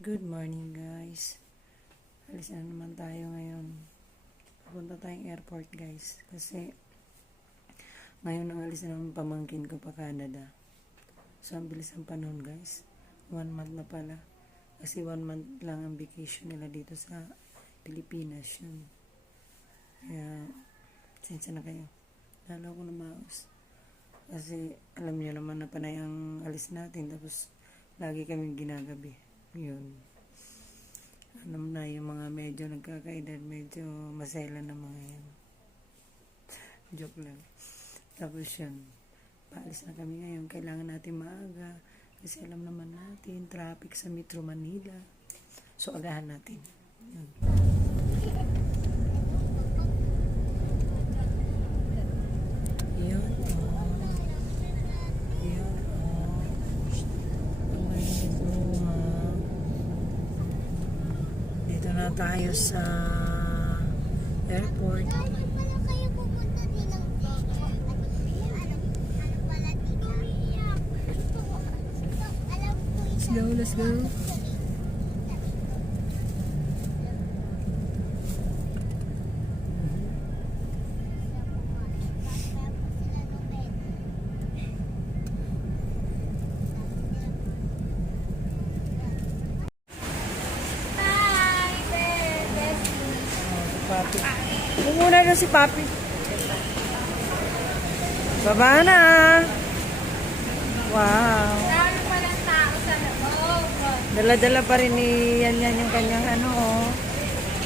Good morning guys. Alis na naman tayo ngayon. Pupunta tayong airport guys. Kasi ngayon ang alis na naman pamangkin ko pa Canada. So ang bilis ang panahon guys. One month na pala. Kasi one month lang ang vacation nila dito sa Pilipinas yun. Kaya, sensya na kayo. Lalo ko na maus. Kasi alam niyo naman na panay ang alis natin. Tapos lagi kaming ginagabi. Yun. Alam na yung mga medyo nagkakaedad, medyo masela na mga yan. Joke lang. Tapos yun, paalis na kami ngayon. Kailangan natin maaga. Kasi alam naman natin, traffic sa Metro Manila. So, agahan natin. Yun. oh. Yun. oh. Ang mainit bunga. Dito na tayo sa airport. Let's go, let's go. Papi. Umuna na si Papi. Baba na. Wow. Dami tao sa loob. Dala-dala pa rin ni yan yan yung kanyang ano oh.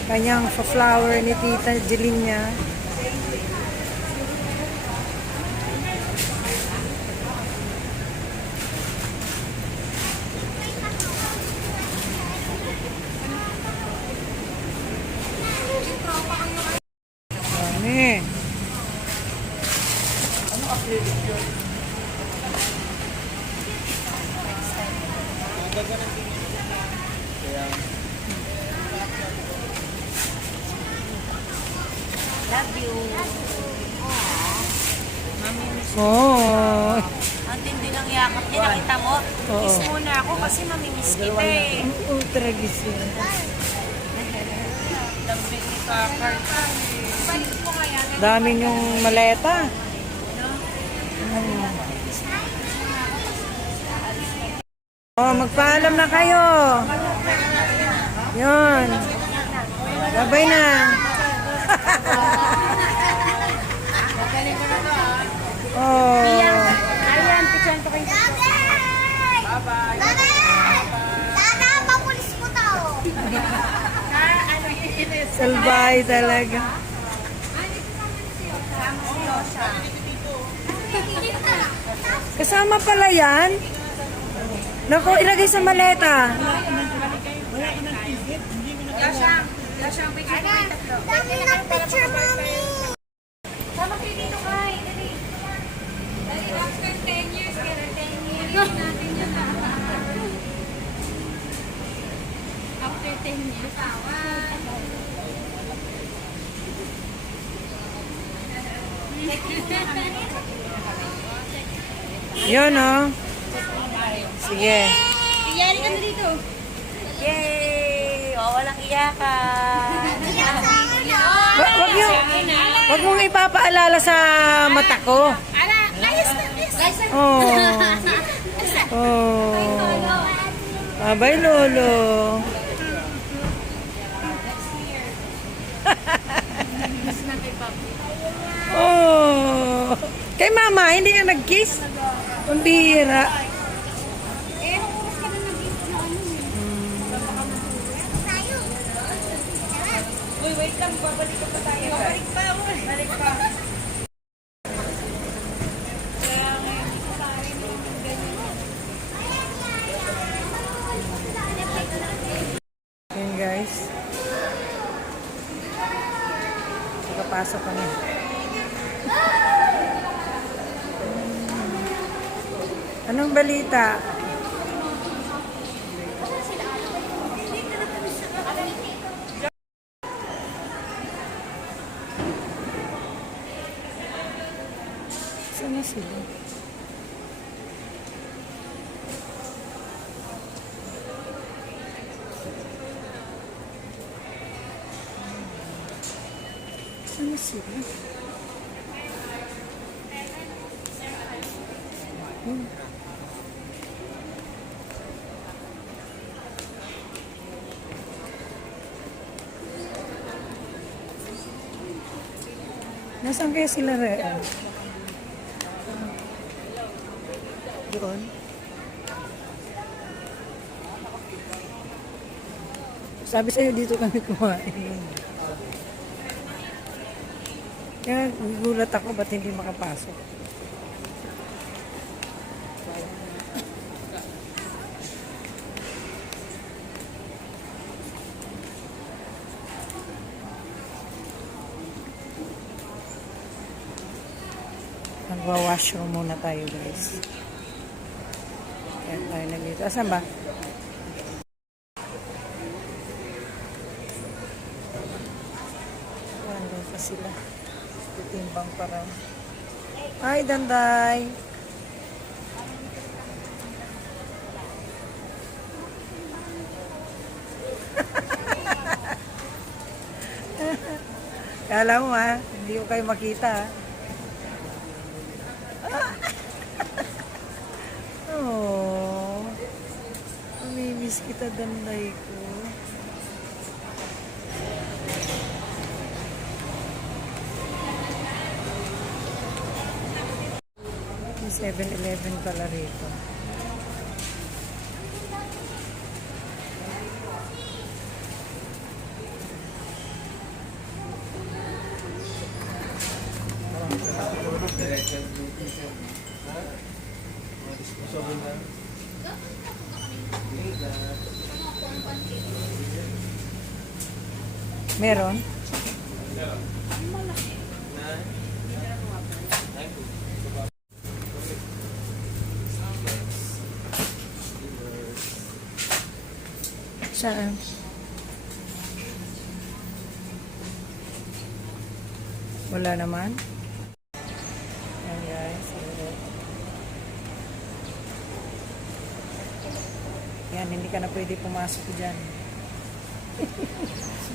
Kanyang flower ni Tita Jeline niya. Dami. Love you. Mami, miss Oh. Ang tindi ng yakap niya. Nakita mo? Oo. Kiss muna ako kasi mamimiss kita eh. Gising. Lambing ni Kakar. Dami yung maleta. Oh, magpaalam na kayo. Yun. Babay na. oh. Salbay talaga. Kasama pala yan. Naku, ilagay sa maleta. Dami ng picture, mami! Sama kayo dito kay. Dali. Dali, after 10 years, kaya 10 years natin yun na. After 10 years. Yun, oh. Sige. Iyari ka na dito. Yay! O, walang iyakan. Iyak sa akin! Wa- Wag yung, wag mong ipapaalala sa mata ko. Ala, layas na, layas. Oh. Oh. Abay, lolo. oh. Kay mama, hindi ka nag-kiss? Ang bihira. Tayo. Uy, wait lang. Babalik ka pa tayo. Babalik pa. uy. Balik pa. bata. Saan na sila? Saan na sila? Hmm. Nasaan kaya sila Rhea? Doon? Sabi sa'yo dito kami kumain. Kaya gugulat ako ba't hindi makapasok. Magwa-washroom muna tayo guys. Kaya tayo nandito. Asan ba? Nandun pa sila. Titimbang pa raw. Hi, Danday! Kala mo ha, hindi ko kayo makita ha. Oh, Danday ko. May 7-Eleven pala rito. Meron? Saan? Wala naman? Ayan guys. Yan, hindi ka na pwede pumasok dyan.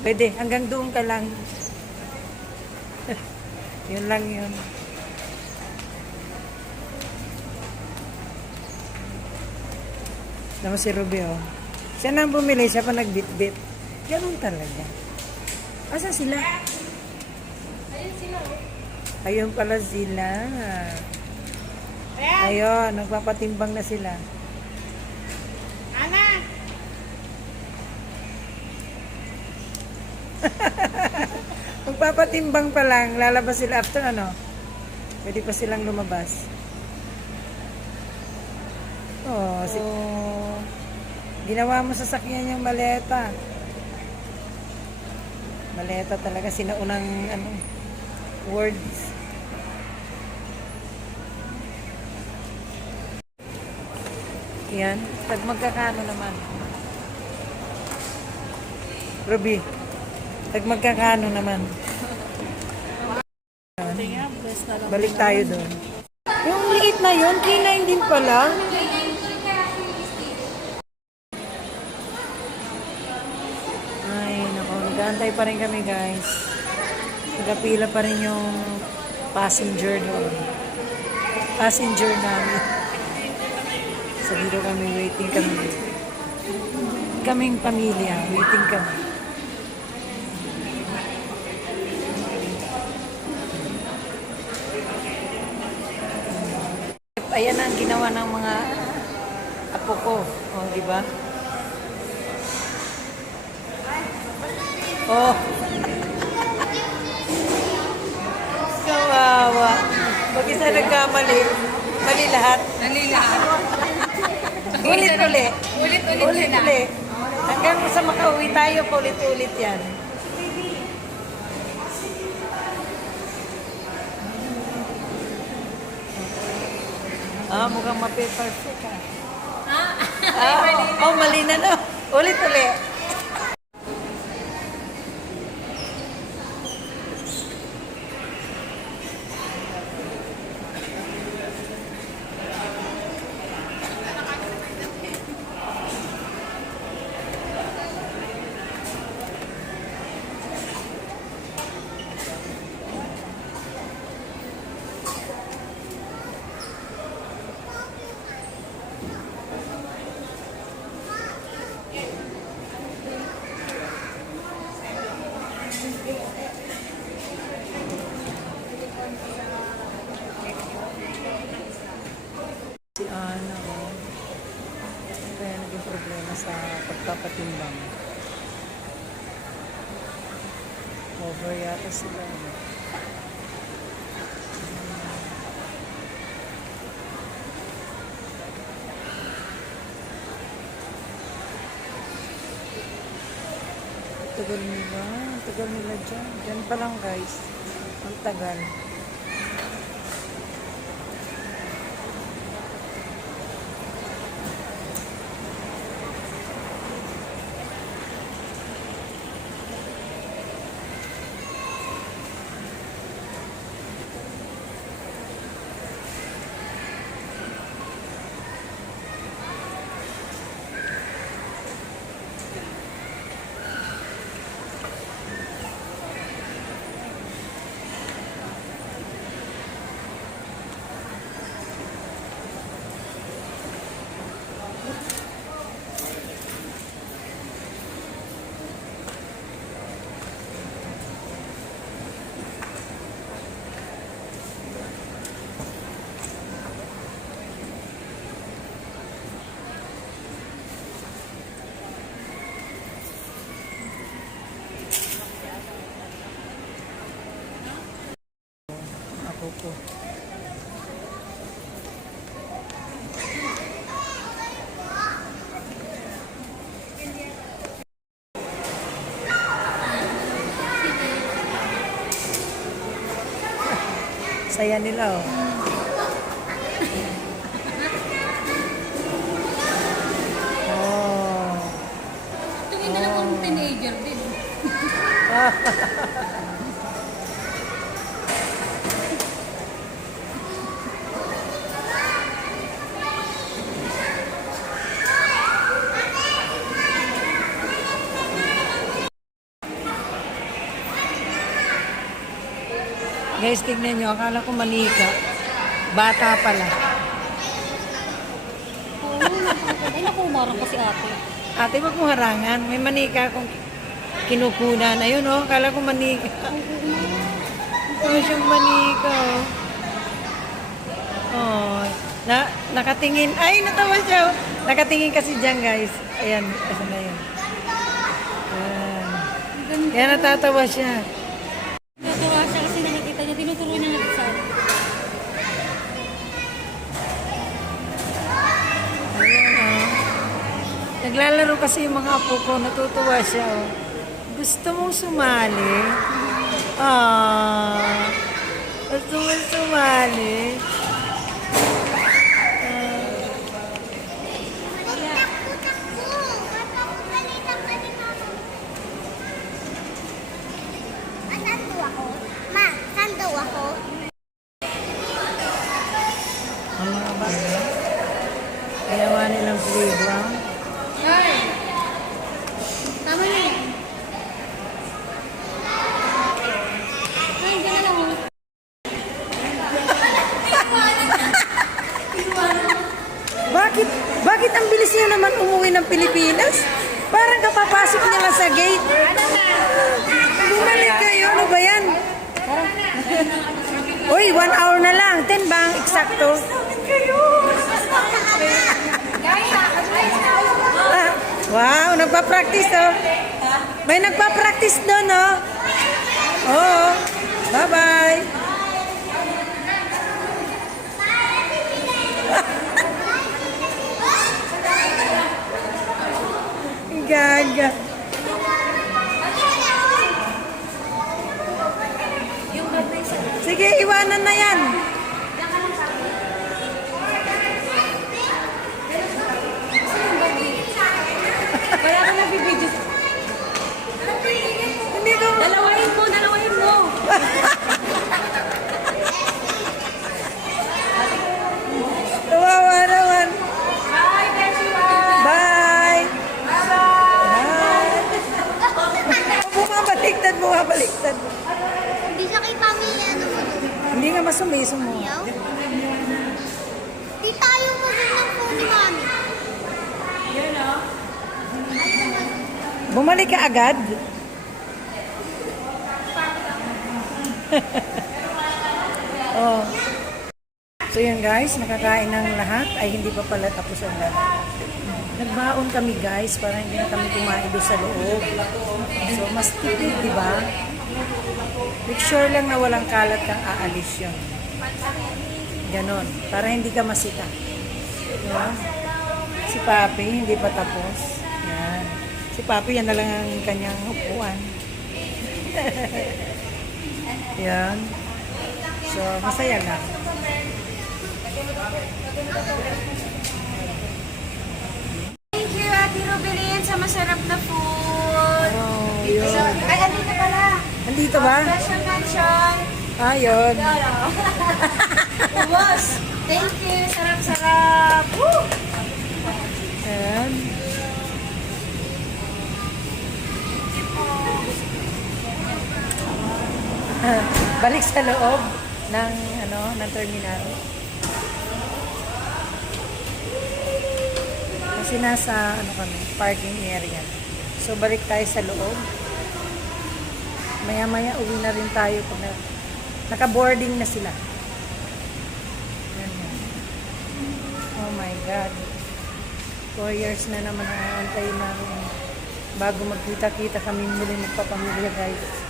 Pwede, hanggang doon ka lang. yun lang yun. Naman si Ruby, oh. Siya nang bumili, siya pa nagbit-bit. Ganun talaga. Asa sila? Ayun sila, oh. Ayun pala sila. Ayun, nagpapatimbang na sila. Magpapatimbang pa lang, lalabas sila after ano? Pwede pa silang lumabas. Oh, si Ginawa mo sa sakyan yung maleta. Maleta talaga sinaunang ano words. Yan, tag magkakano naman. Ruby, tag magkakano naman. Balik tayo doon. Yung liit na yun, K9 din pala. Ay, nako, nag-aantay pa rin kami guys. Nagapila pa rin yung passenger doon. Passenger namin. So dito kami, waiting kami. Kaming pamilya, waiting kami. Ayan ang ginawa ng mga apo ko. O, oh, di ba? Oh. Kawawa. Pag isa nagkamali, mali lahat. Nalilaan. Ulit-ulit. Ulit-ulit sila. Ulit-ulit. Hanggang sa makauwi tayo, paulit-ulit yan. Ah, mukhang mape-perfect ah. Ah, oh, mali na no. Ulit-ulit. nagpapatimbang. Over yata sila. eh. Tagal nila. Ang tagal nila dyan. Dyan pa lang guys. Ang tagal. Ako po. Saya nila oh. Guys, tignan nyo. Akala ko manika. Bata pala. Ay, naku, umarang kasi ate. Ate, wag mo harangan. May manika akong kinukunan. Ayun, oh. Akala ko manika. Oh, siyang manika, oh. Oh. Na, nakatingin. Ay, natawa siya, oh. Nakatingin kasi dyan, guys. Ayan. Asan na yun? Ayan. Kaya natatawa siya. Kasi yung mga apo ko. Natutuwa siya, oh. Gusto mong sumali? Ah. Gusto mong sumali? Takbo, takbo. Mapapagalitan ka ni mama. Ah, saan daw ako? Ma, saan daw ako? Ang mga bata. Ginawa nilang playground. Ay! Tama na yun. Ay, gano'n lang. oh. Bakit? Bakit ang bilis niya naman umuwi ng Pilipinas? Parang kapapasok niya lang sa gate. Bumalik kayo. Ano ba yan? Uy, one hour na lang. Ten ba ang eksakto? Ah, wow, nagpa-practice oh. May nagpa-practice doon oh. Oo. Bye-bye. Gaga. Sige, iwanan na yan. Kaya ka nagbibidyo. Hindi ko... Dalawahin mo, dalawahin mo. Kawawa naman. Bye, everyone. Bye. Bye. Bumabaliktad, bumabaliktad. Hindi siya kay ano mo. Hindi nga masumiso mo. Yaw? Di tayo mag ng phone ni mami. Bumalik ka agad. oh. So yun guys, nakakain ng lahat. Ay hindi pa pala tapos ang lahat. nagbaon kami guys para hindi na kami kumain doon sa loob. So, mas tipid, di ba? Make sure lang na walang kalat kang aalis yun. Ganon. Para hindi ka masika. Diba? Si Papi, hindi pa tapos. Yan. Si Papi, yan na lang ang kanyang upuan. yan. So, masaya lang. Thank you, Ate Rubilin, sa masarap na food. Oh, So, ay, andito pala. Andito ba? Special mention. Ah, yun. Ubos. Thank you. Sarap-sarap. Woo! Ayan. Balik sa loob ng ano ng terminal. Kasi nasa ano kami, parking area. So balik tayo sa loob. Maya-maya uwi na rin tayo pag na, naka-boarding na sila. Oh my God. Four years na naman ang antayin namin bago magkita-kita kami muli magpapamilya guys.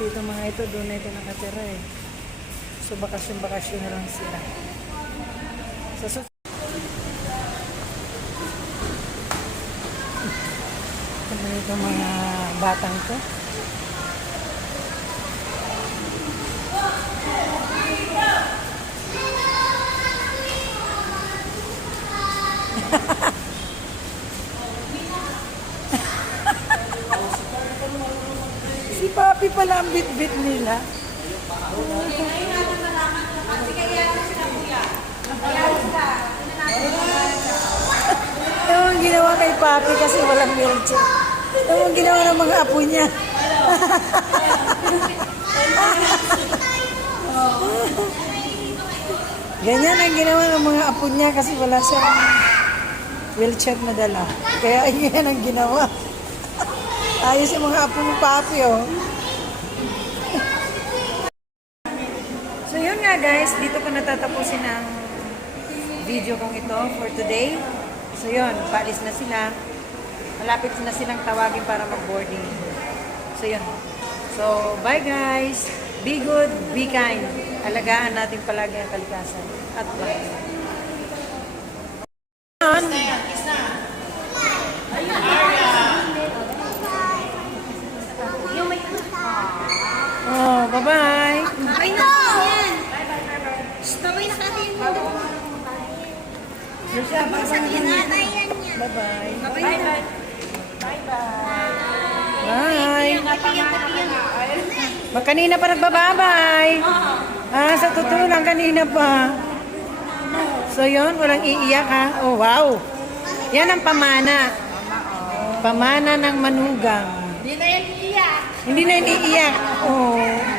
Kasi itong mga ito, doon na ito nakatira eh. So bakasyon-bakasyon na lang sila. Sa sus- Ito na itong mga batang to. Si Papi pala ang bit-bit nila. Ito ang ginawa kay Papi kasi walang wheelchair. Ito ginawa ng mga apo niya. Ganyan ang ginawa ng mga apo niya kasi wala siyang wheelchair na dala. Kaya yan ang ginawa. Ayos yung mga apo mo, Papi, oh. So yun nga guys, dito ko natatapusin ang video kong ito for today. So yun, paalis na sila. Malapit na silang tawagin para mag-boarding. So yun. So bye guys. Be good, be kind. Alagaan natin palagi ang kalikasan. At bye. Yun. Oh, bye-bye. Ay, no! Yan yan. Bye-bye. Babay na. Bye. Yan, yan. Ba, kanina pa nagbababay. Ah, sa totoo lang, kanina pa. So, yun, walang iiyak ha. Oh, wow. Yan ang pamana. Pamana ng manugang. Hindi na yan iiyak. Hindi na iniiyak. Oh.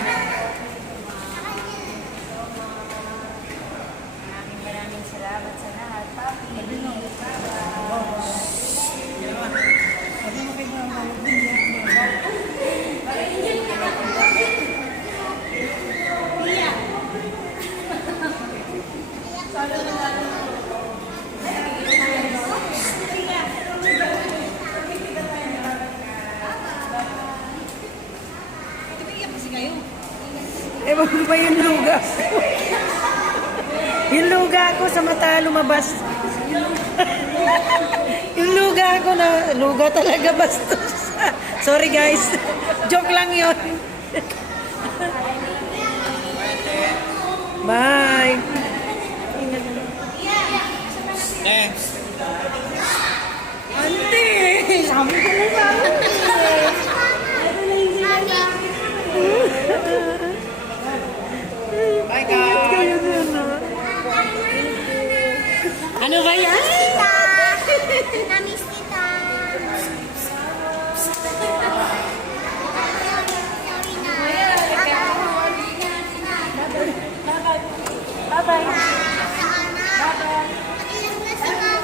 Ko ba yung luga ko? yung luga ko sa mata lumabas. yung luga ko na, luga talaga bastos. Sorry guys. Joke lang yun. Bye. Ante, sabi ko na ba? Ano ba yan? Tita! Namiss kita. Na. Bye-bye. Ilang na sa mami.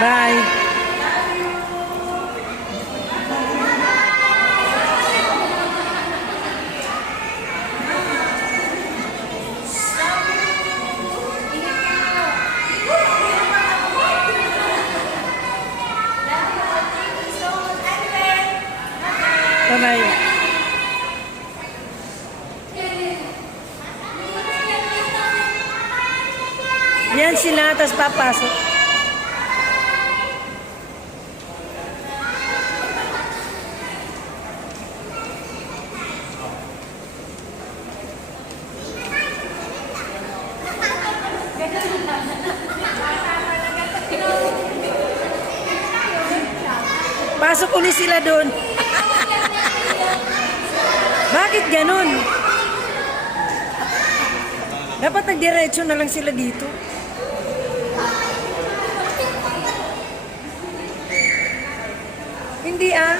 Bye. Bye-bye. Yan sila, tapos papasok. Pasok ulit sila doon. Bakit ganun? Dapat nagdiretso na lang sila dito. Hindi ah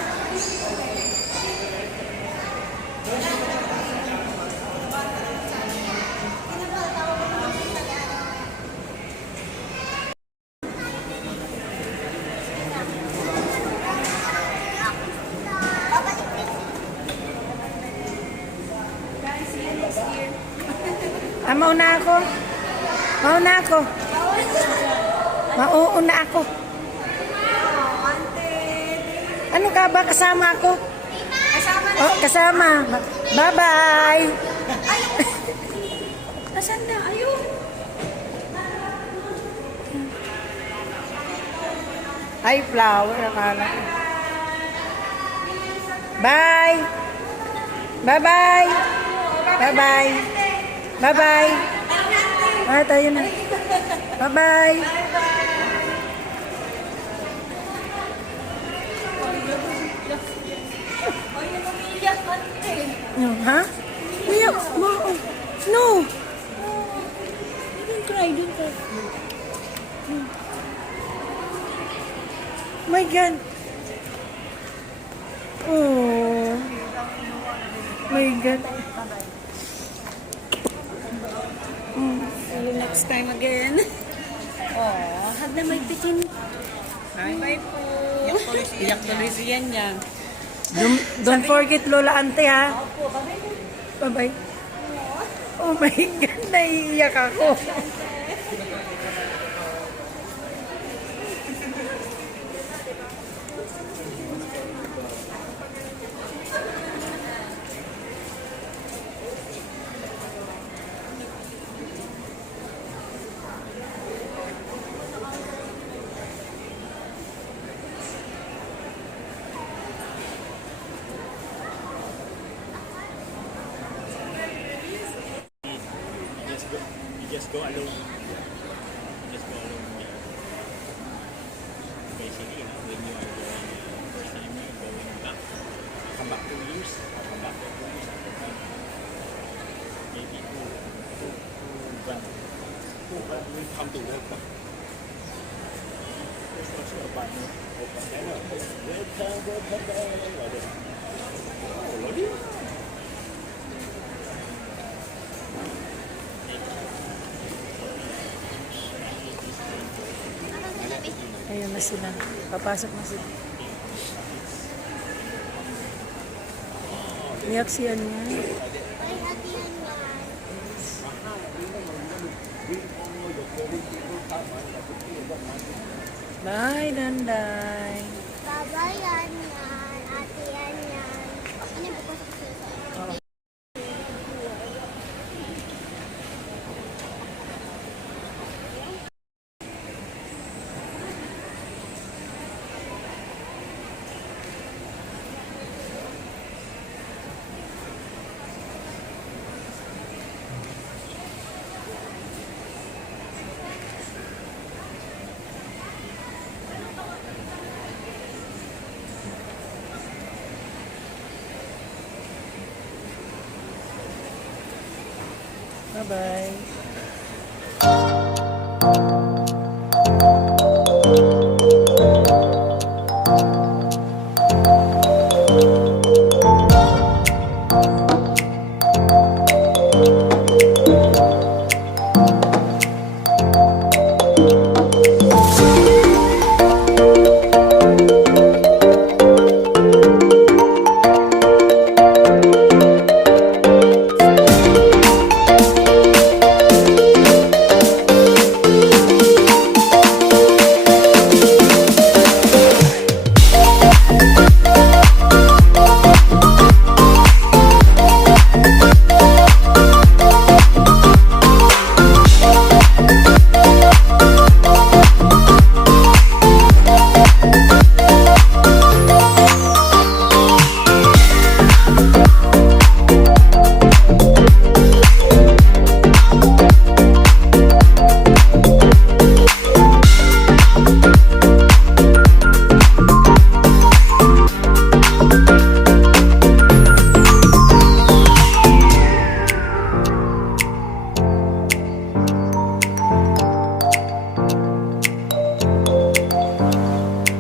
mauna ako. Mauna ako. Mauuna ako. Ano ka ba? Kasama ako? Kasama na. Oh, kasama. Bye-bye. Asan na? Ayun. Ay, flower. Akala. Bye. Bye-bye. Bye-bye. Bye-bye. Ah, tayo na. Bye-bye. Ay, umiiyak ka eh. No, ha? Kuya, oh. no. Don't cry, don't cry. Hmm. My God. Oh. My God. See you next time again. Oh, had na may tikin. Bye-bye po. Iyak tuloy siya niya. Don't, don't forget Lola Ante, ha? Bye-bye. Oh my God, naiiyak ako. Ayun na sila. Papasok na sila. Iyak siya niya. Yan yan. Bye, Danday. Baba yan Bye-bye.